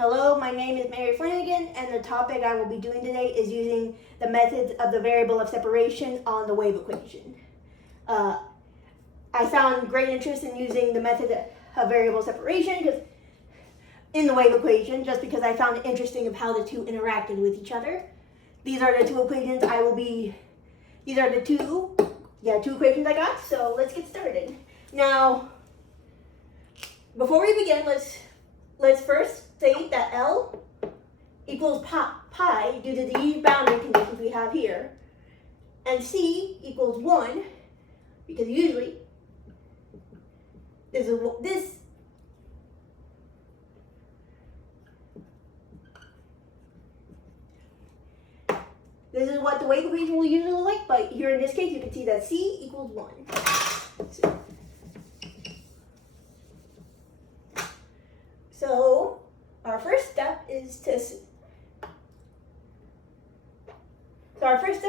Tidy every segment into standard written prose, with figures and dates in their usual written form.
Hello, my name is Mary Flanagan, and the topic I will be doing today is using the methods of the variable of separation on the wave equation. I found great interest in using the method of variable separation in the wave equation just because I found it interesting of how the two interacted with each other. These are the two equations two equations I got, so let's get started. Now, before we begin, let's first say that L equals pi due to the boundary conditions we have here, and C equals 1 because usually this is what the wave equation will usually look like, but here in this case you can see that C equals 1. So our first step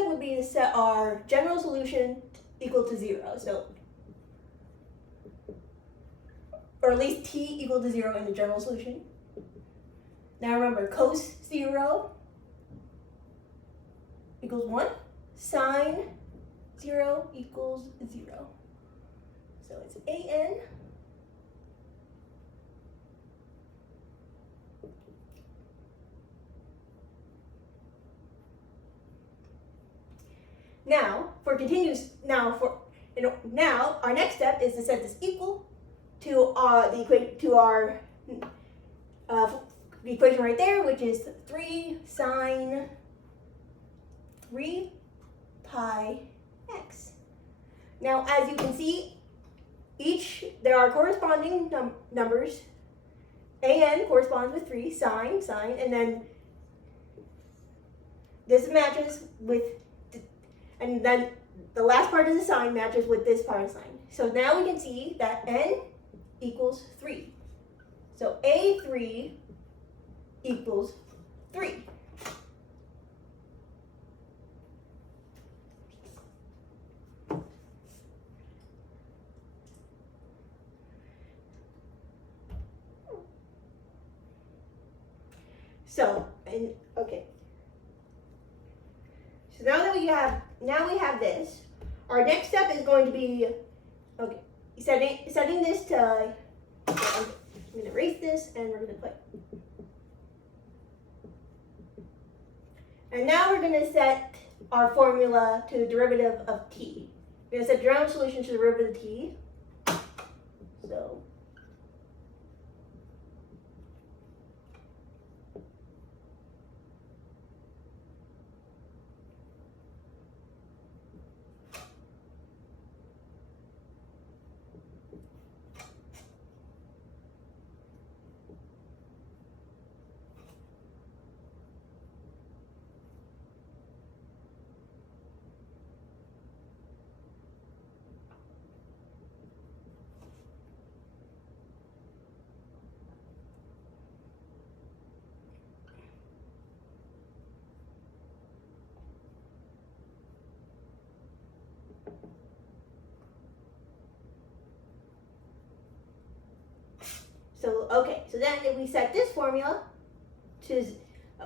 would be to set our general solution equal to 0. So, or at least t equal to 0 in the general solution. Now remember, cos 0 equals 1, sine 0 equals 0. So it's an Now our next step is to set this equal to the equation right there, which is 3 sine 3 pi x. Now, as you can see, there are corresponding numbers. An corresponds with 3 sine, and then this matches with, and then the last part of the sine matches with this part of the sine. So now we can see that n equals 3. So A3 equals 3. Okay. So now we have this. Our next step is going to be setting this to. I'm going to erase this and we're going to put. And now we're going to set our formula to the derivative of t. We're going to set general solution to the derivative of t. So then if we set this formula to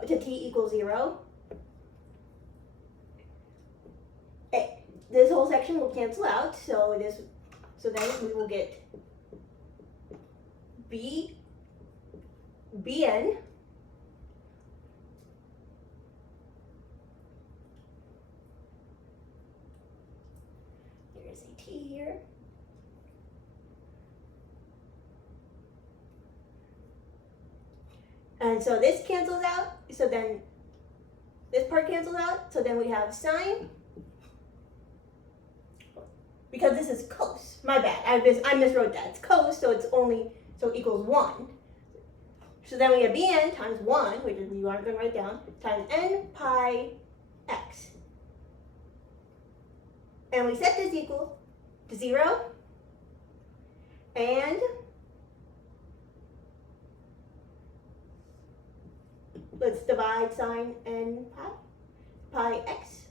t equals 0, this whole section will cancel out. So then we will get bn here's a t here. And so this cancels out, so then this part cancels out, so then we have sine, because this is cos, my bad, I miswrote that, it's cos, so it equals 1. So then we have bn times 1, which is you aren't going to write down, times n pi x. And we set this equal to 0, and let's divide sine n pi x.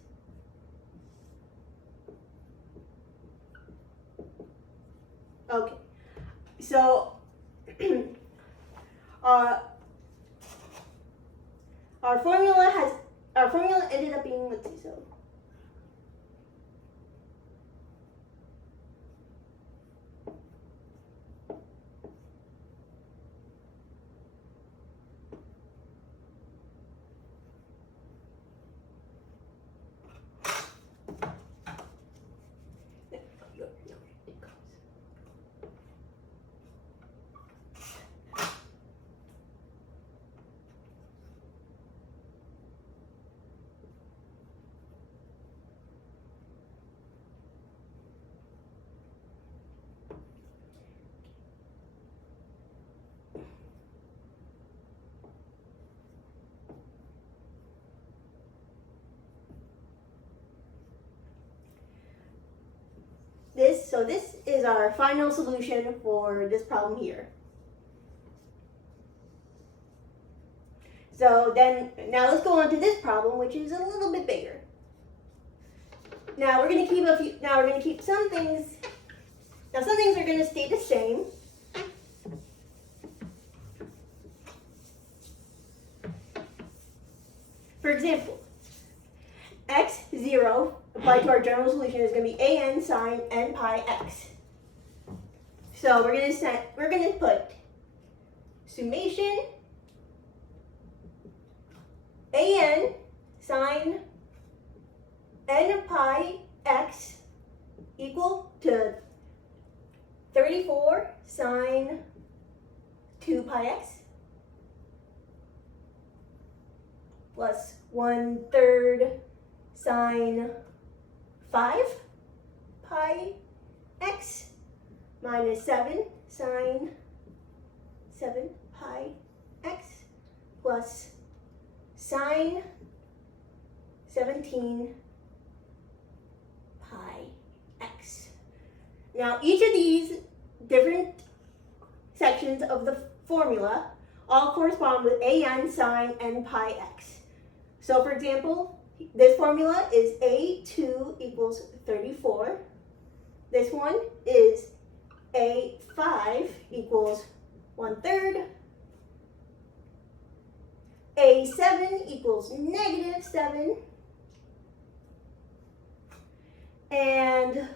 Okay, so our formula ended up being, let's see, so. This is our final solution for this problem here. So then, now let's go on to this problem, which is a little bit bigger. Now we're going to keep some things. Now some things are going to stay the same. For example, x0 applied to our general solution is going to be an sine n pi x. So we're going to put summation an sine n pi x equal to 34 sine 2 pi x plus 1/3 sine 5 pi x minus 7 sine 7 pi x plus sine 17 pi x. Now each of these different sections of the formula all correspond with an sine n pi x. So for example, this formula is a2 equals 34. This one is a5 equals 1/3. a7 equals -7. And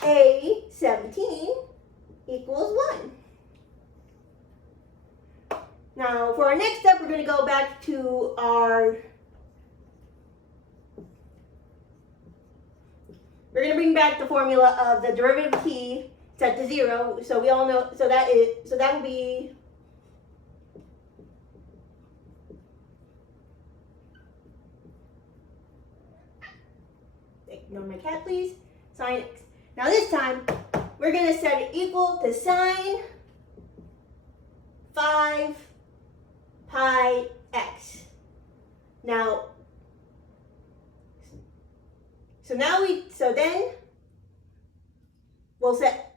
a17 equals 1. Now, for our next step, we're going to go back to we're going to bring back the formula of the derivative of t set to 0. So we all know, so that will be ignore my cat, please. Sine x. Now this time, we're going to set it equal to sine 5 pi x. Now, then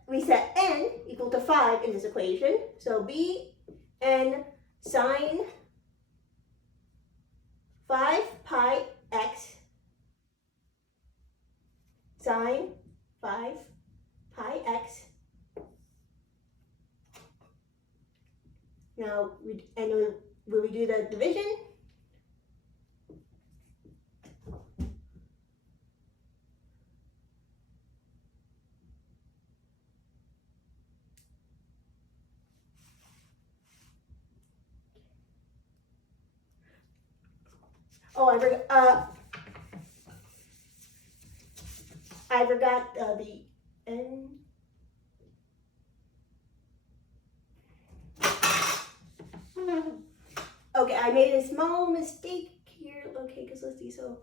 we set n equal to 5 in this equation. So b n sine 5 pi x sine 5 pi x. Now, will we do the division? Oh, I forgot the n. Okay, I made a small mistake here. Okay, because let's see, so.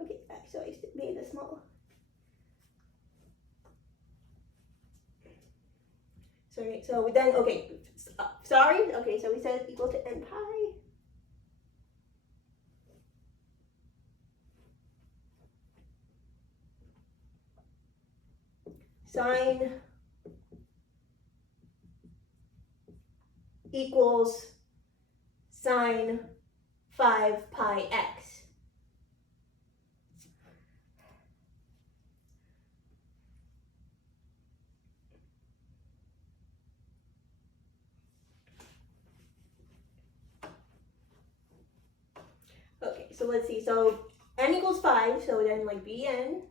Okay, so I made a small. Sorry, so then, okay, sorry. Okay, so we said it's equal to n pi. Sine equals sine 5 pi x. so let's see. So n equals 5, so then like Bn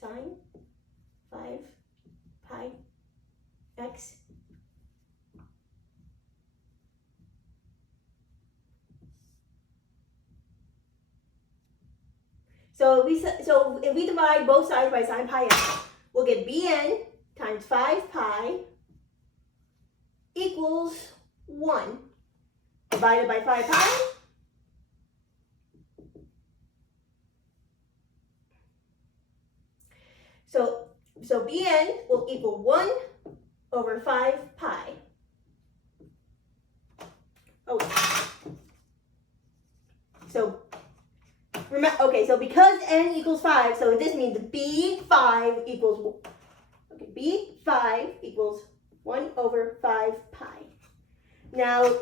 sine 5 pi x so if we divide both sides by sine pi x, we'll get Bn times 5 pi equals 1 divided by 5 pi. So Bn will equal 1 over 5 pi. So because n equals 5, so this means B5 equals, B5 equals 1 over 5 pi. Now,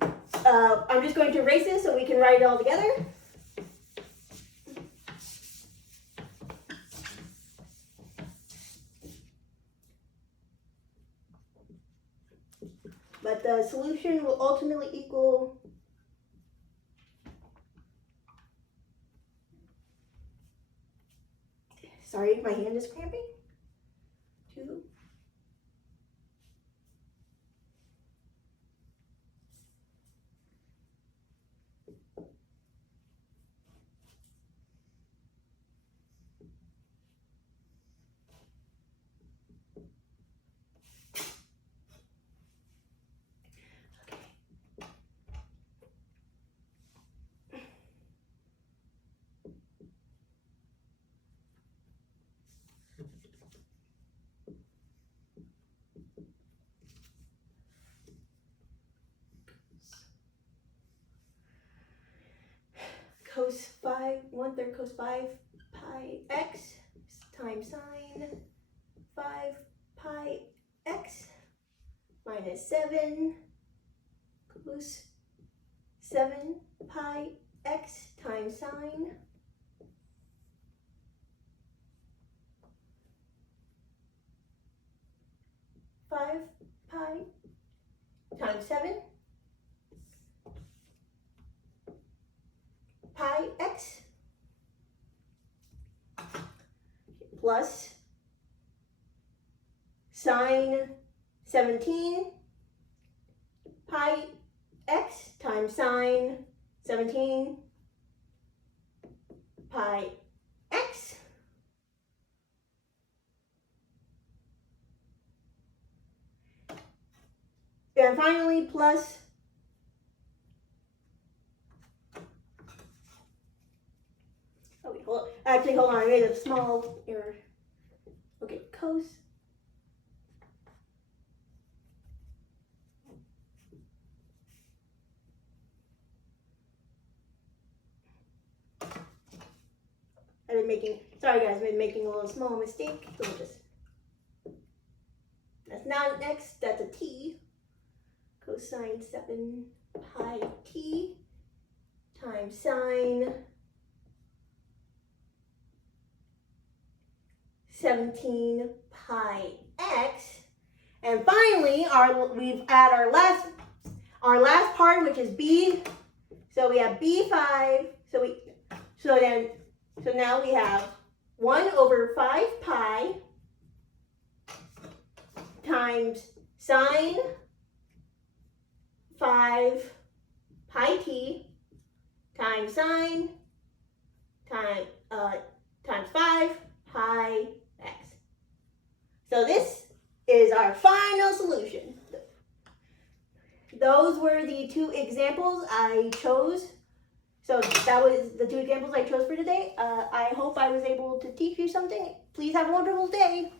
I'm just going to erase this so we can write it all together. But the solution will ultimately equal sorry, my hand is cramping. 2. Cos 5, 1/3 cos 5 pi x times sine 5 pi x minus 7 cos 7 pi x times sine 5 pi times 7 pi x plus sine 17 pi x times sine 17 pi x and finally plus hold on, I made a small error. Okay, cos sorry guys, I've been making a little small mistake. So that's not an x, that's a t. Cosine 7 pi t times sine 17 pi x, and finally we've add our last part, which is b. So we have b5. So now we have 1 over 5 pi times sine 5 pi t times sine times 5 pi x. So this is our final solution. Those were the 2 examples I chose. So that was the 2 examples I chose for today. I hope I was able to teach you something. Please have a wonderful day.